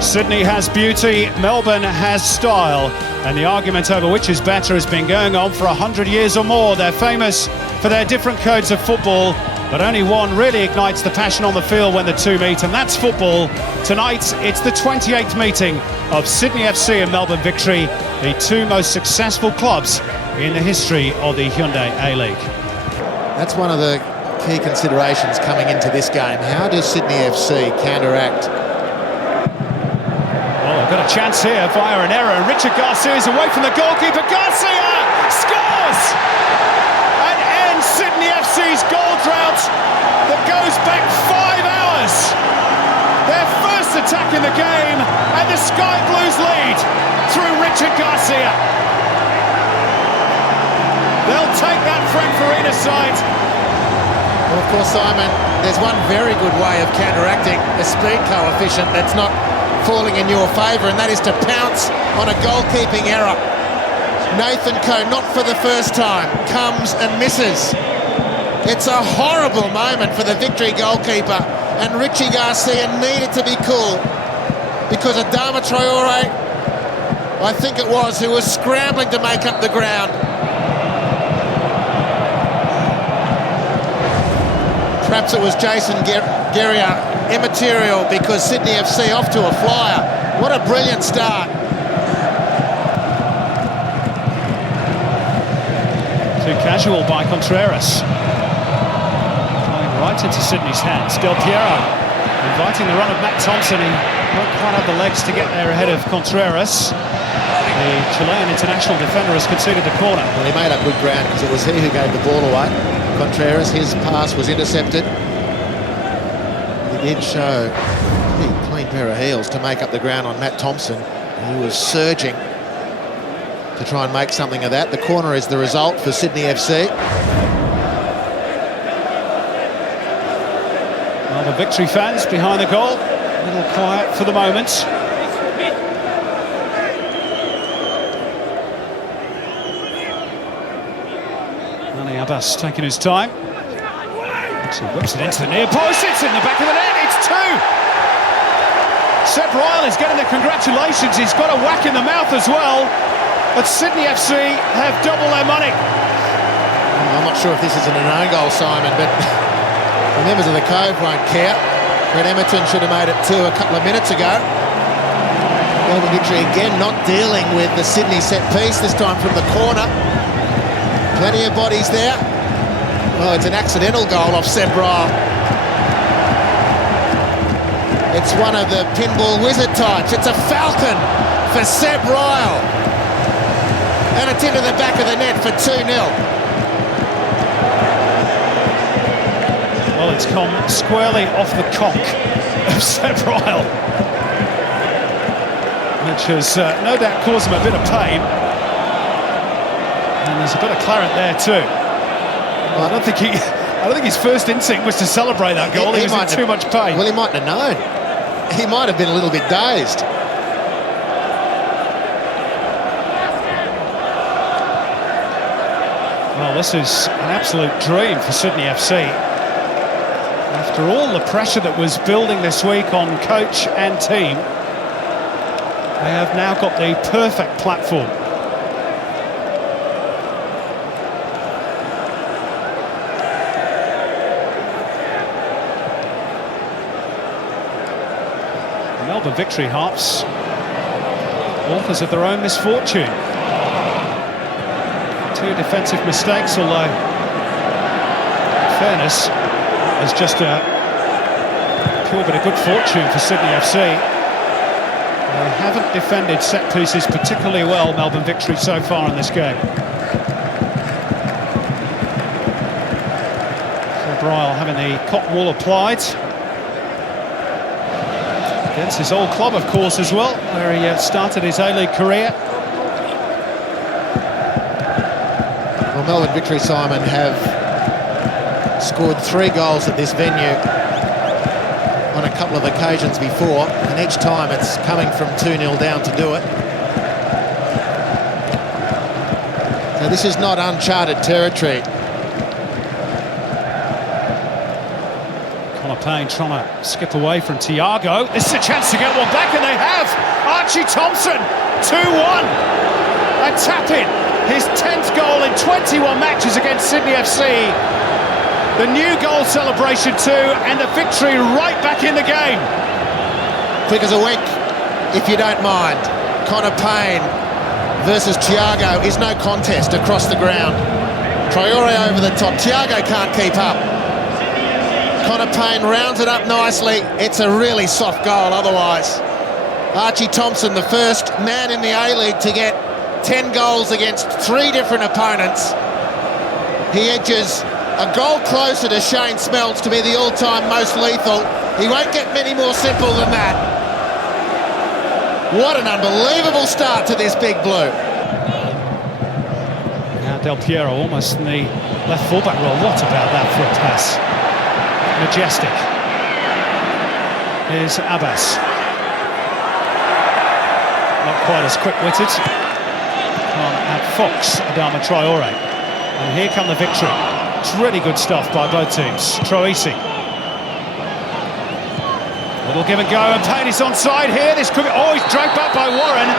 Sydney has beauty, Melbourne has style, and the argument over which is better has been going on for 100 years or more. They're famous for their different codes of football, but only one really ignites the passion on the field when the two meet, and that's football. Tonight, it's the 28th meeting of Sydney FC and Melbourne Victory, the two most successful clubs in the history of the Hyundai A-League. That's one of the key considerations coming into this game. How does Sydney FC counteract? Oh, got a chance here via an error, and Richard Garcia is away from the goalkeeper. Garcia scores and ends Sydney FC's goal drought that goes back 5 hours. Their first attack in the game, and the Sky Blues lead through Richard Garcia. They'll take that Frank Farina side. Well, of course, Simon, there's one very good way of counteracting a speed coefficient that's not falling in your favour, and that is to pounce on a goalkeeping error. Nathan Coe, not for the first time, comes and misses. It's a horrible moment for the Victory goalkeeper, and Richie Garcia needed to be cool because Adama Traore, I think it was, who was scrambling to make up the ground. Perhaps it was Jason Guerrier, immaterial, because Sydney FC off to a flyer. What a brilliant start. Too casual by Contreras. Playing right into Sydney's hands. Del Piero inviting the run of Matt Thompson. He won't quite have the legs to get there ahead of Contreras. The Chilean international defender has conceded the corner. Well, he made up good ground because it was he who gave the ball away. Contreras, his pass was intercepted. He did show a pretty clean pair of heels to make up the ground on Matt Thompson. He was surging to try and make something of that. The corner is the result for Sydney FC. Well, the Victory fans behind the goal, a little quiet for the moment. Abbas taking his time. He whips it into the near post. It's in the back of the net. It's two. Seb Ryle is getting the congratulations. He's got a whack in the mouth as well. But Sydney FC have double their money. I'm not sure if this is an own goal, Simon, but the members of the Cove won't care. Brett Emerton should have made it two a couple of minutes ago. Melbourne Victory again not dealing with the Sydney set piece, this time from the corner. Plenty of bodies there. Oh, it's an accidental goal off Seb Ryle. It's one of the pinball wizard types. It's a falcon for Seb Ryle. And it's into the back of the net for 2-0. Well, it's come squarely off the conch of Seb Ryle, which has no doubt caused him a bit of pain. And there's a bit of claret there too. Well, I don't think his first instinct was to celebrate that goal. He was in too much pain. Well, he mightn't have known. He might have been a little bit dazed. Well, this is an absolute dream for Sydney FC. After all the pressure that was building this week on coach and team, they have now got the perfect platform. Melbourne Victory Harps, authors of their own misfortune. Two defensive mistakes, although in fairness, it's just a pure bit of good fortune for Sydney FC. They haven't defended set pieces particularly well, Melbourne Victory, so far in this game. So Ryle having the cotton wool applied. Against his old club, of course, as well, where he started his A-League career. Well, Melbourne Victory, Simon, have scored 3 goals at this venue on a couple of occasions before, and each time it's coming from 2-0 down to do it. So this is not uncharted territory. Payne trying to skip away from Thiago. This is a chance to get one back, and they have. Archie Thompson, 2-1. A tap-in, his 10th goal in 21 matches against Sydney FC. The new goal celebration too, and the victory right back in the game. Quick as a wink, if you don't mind. Connor Payne versus Thiago is no contest across the ground. Traore over the top. Thiago can't keep up. Connor Payne rounds it up nicely. It's a really soft goal otherwise. Archie Thompson, the first man in the A-League to get 10 goals against 3 different opponents. He edges a goal closer to Shane Smelts to be the all-time most lethal. He won't get many more simple than that. What an unbelievable start to this big blue. Now Del Piero almost in the left fullback role. What about that for a pass? Majestic. Here's Abbas. Not quite as quick-witted. At Fox, Adama Traore. And here come the victory. It's really good stuff by both teams. Troisi. Little give and go, and Payne is onside here. This could be, oh, he's dragged back by Warren.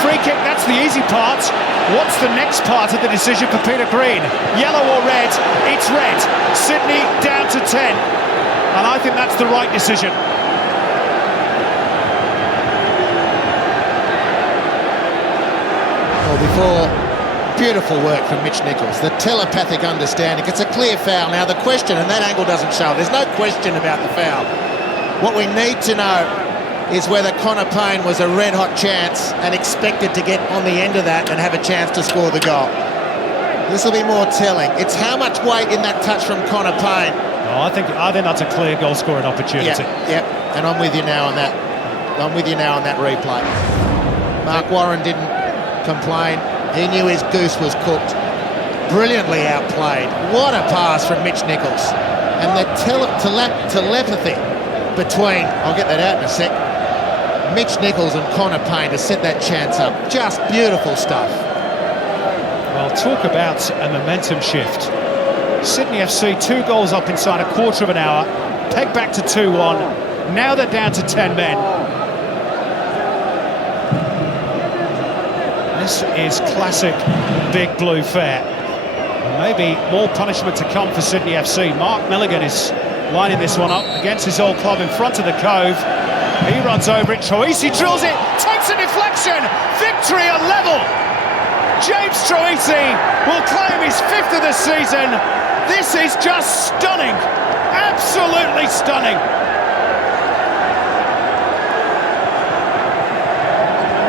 Free kick, that's the easy part. What's the next part of the decision for Peter Green? Yellow or red? It's red. Sydney down to 10. And I think that's the right decision. Well, before, beautiful work from Mitch Nichols. The telepathic understanding. It's a clear foul. Now the question, and that angle doesn't show, there's no question about the foul. What we need to know is whether Connor Payne was a red-hot chance and expected to get on the end of that and have a chance to score the goal. This will be more telling. It's how much weight in that touch from Connor Payne. Oh, I think that's a clear goal-scoring opportunity. Yeah, and I'm with you now on that. I'm with you now on that replay. Mark Warren didn't complain. He knew his goose was cooked. Brilliantly outplayed. What a pass from Mitch Nichols. And the telepathy between, I'll get that out in a sec, Mitch Nichols and Connor Payne to set that chance up. Just beautiful stuff. Well, talk about a momentum shift. Sydney FC 2 goals up inside a quarter of an hour, pegged back to 2-1. Now they're down to 10 men. This is classic Big Blue fare. And maybe more punishment to come for Sydney FC. Mark Milligan is lining this one up against his old club in front of the Cove. He runs over it, Troisi drills it, takes a deflection, victory on level. James Troisi will claim his 5th of the season. This is just stunning, absolutely stunning.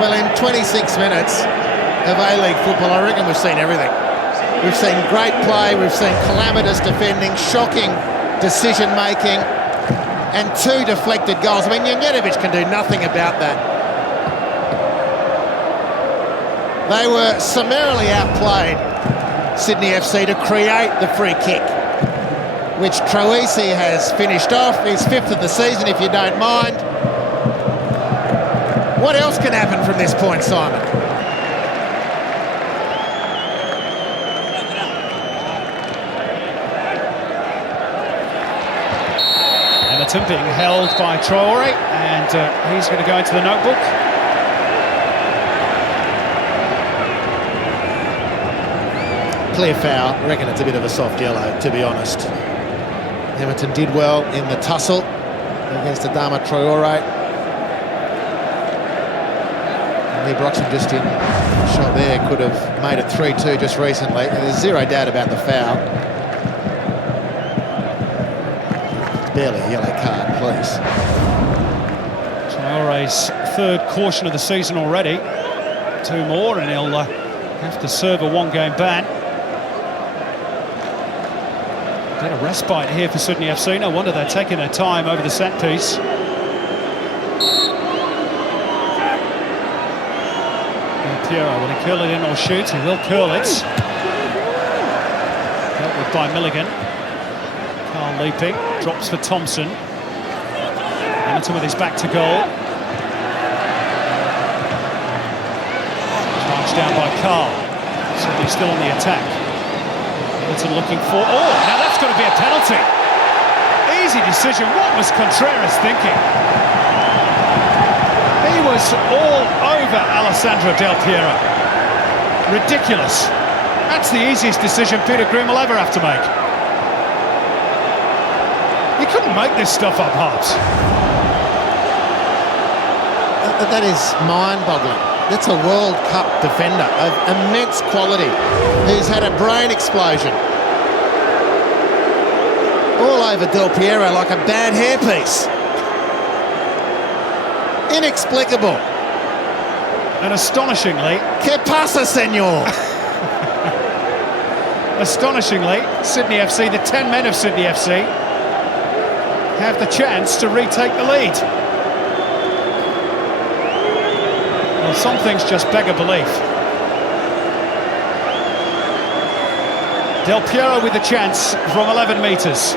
Well, in 26 minutes of A-League football, I reckon we've seen everything. We've seen great play, we've seen calamitous defending, shocking decision-making, and 2 deflected goals. I mean, Janjetovic can do nothing about that. They were summarily outplayed, Sydney FC, to create the free kick, which Troisi has finished off. His 5th of the season, if you don't mind. What else can happen from this point, Simon? Everton being held by Traore, and he's going to go into the notebook. Clear foul. I reckon it's a bit of a soft yellow, to be honest. Everton did well in the tussle against Adama Traore. Lee Broxham just in shot there, could have made it 3-2 just recently. And there's zero doubt about the foul. It's barely a yellow card, please. Traore's 3rd caution of the season already. 2 more and he'll have to serve a 1-game ban. Bit of respite here for Sydney FC. No wonder they're taking their time over the set piece. Piero, will he curl it in or shoot? He will curl it. Dealt with by Milligan. Carl leaping, drops for Thompson. Hamilton with his back to goal. Charged down by Carl. Certainly still on the attack. Hamilton looking for... Oh, now that's going to be a penalty. easy decision. What was Contreras thinking? He was all over Alessandro Del Piero. Ridiculous. That's the easiest decision Peter Grimm will ever have to make. You couldn't make this stuff up, Harps. That is mind-boggling. That's a World Cup defender of immense quality who's had a brain explosion. All over Del Piero like a bad hairpiece. Inexplicable. And astonishingly... Que pasa, senor? Astonishingly, Sydney FC, the 10 men of Sydney FC, have the chance to retake the lead. Well, some things just beg a belief. Del Piero with the chance from 11 metres.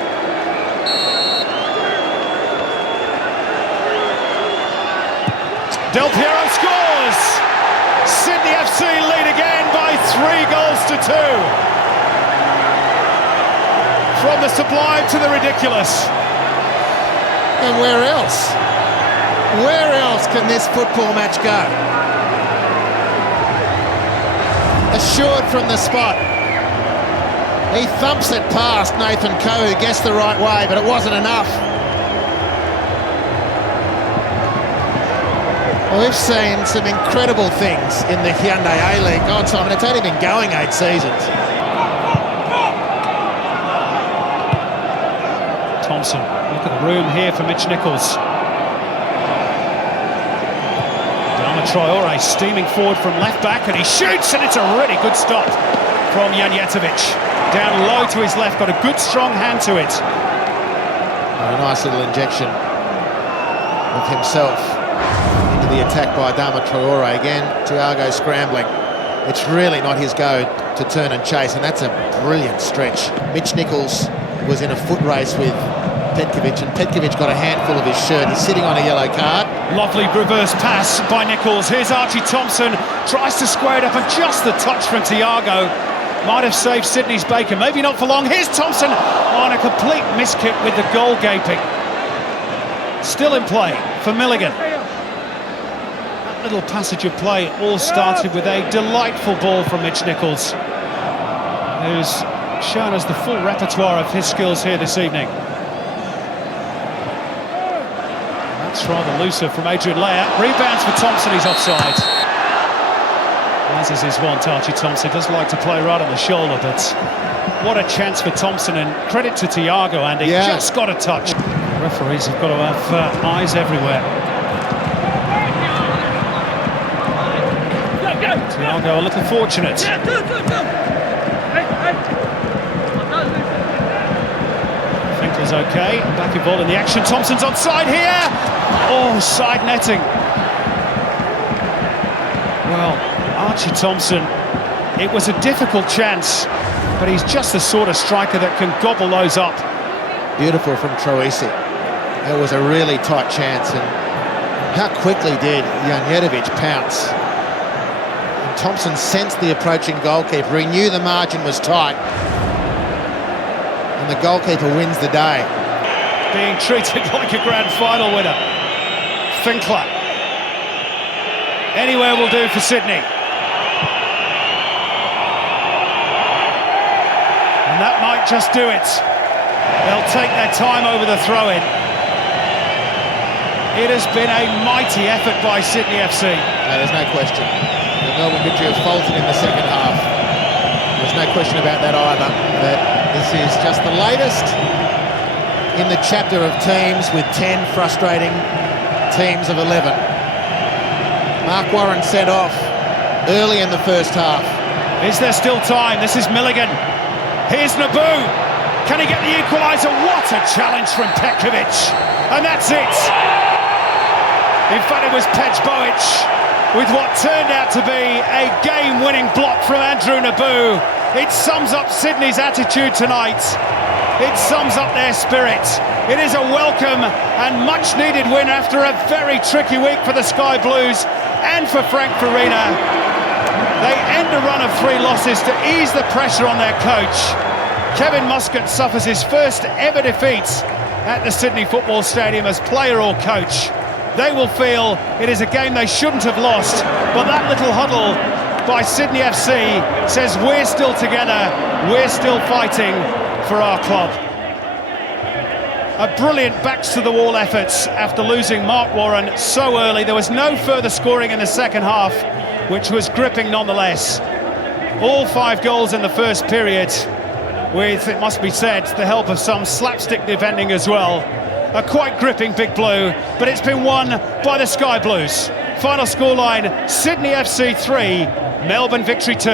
Del Piero scores! Sydney FC lead again by 3-2. From the sublime to the ridiculous. And where else? Where else can this football match go? Assured from the spot. He thumps it past Nathan Coe, who guessed the right way, but it wasn't enough. Well, we've seen some incredible things in the Hyundai A-League. God, Simon, it's only been going 8 seasons. Thompson, look at the room here for Mitch Nichols. Traore steaming forward from left back, and he shoots, and it's a really good stop from Janjetovic. Down low to his left, got a good strong hand to it. A nice little injection of himself into the attack by Adama Traore. Again, Thiago scrambling. It's really not his go to turn and chase, and that's a brilliant stretch. Mitch Nichols was in a foot race with Petkovic, and Petkovic got a handful of his shirt. He's sitting on a yellow card. Lovely reverse pass by Nichols. Here's Archie Thompson, tries to square it up, and just the touch from Thiago might have saved Sydney's bacon. Maybe not for long. Here's Thompson on a complete miskick with the goal gaping. Still in play for Milligan. That little passage of play all started with a delightful ball from Mitch Nichols, who's shown us the full repertoire of his skills here this evening. That's rather looser from Adrian Leia. Rebounds for Thompson, he's offside. As is his one, Archie Thompson does like to play right on the shoulder, but what a chance for Thompson, and credit to Thiago, Andy. Just got a touch. Referees have got to have eyes everywhere. Thiago a little fortunate. Finkel's okay, back involved in the action. Thompson's onside here. Oh, side netting. Well, Archie Thompson, it was a difficult chance, but he's just the sort of striker that can gobble those up. Beautiful from Troisi. It was a really tight chance, and how quickly did Janjetovic pounce. And Thompson sensed the approaching goalkeeper. He knew the margin was tight, and the goalkeeper wins the day. Being treated like a grand final winner. Finkler. Anywhere will do for Sydney. And that might just do it. They'll take their time over the throw-in. It has been a mighty effort by Sydney FC. No, there's no question. The Melbourne Victory has faltered in the second half. There's no question about that either. But this is just the latest in the chapter of teams with 10 frustrating teams of 11. Mark Warren sent off early in the first half. Is there still time? This is Milligan. Here's Naboo. Can he get the equaliser? What a challenge from Petkovic. And that's it. In fact, it was Pejbovic with what turned out to be a game-winning block from Andrew Naboo. It sums up Sydney's attitude tonight. It sums up their spirit. It is a welcome and much-needed win after a very tricky week for the Sky Blues and for Frank Farina. They end a run of 3 losses to ease the pressure on their coach. Kevin Muscat suffers his first ever defeat at the Sydney Football Stadium as player or coach, they will feel it is a game they shouldn't have lost. But that little huddle by Sydney FC says we're still together, we're still fighting for our club. A brilliant backs-to-the-wall effort after losing Mark Warren so early. There was no further scoring in the second half, which was gripping nonetheless. All 5 goals in the first period, with, it must be said, the help of some slapstick defending as well. A quite gripping Big Blue, but it's been won by the Sky Blues. Final scoreline, Sydney FC 3, Melbourne Victory 2.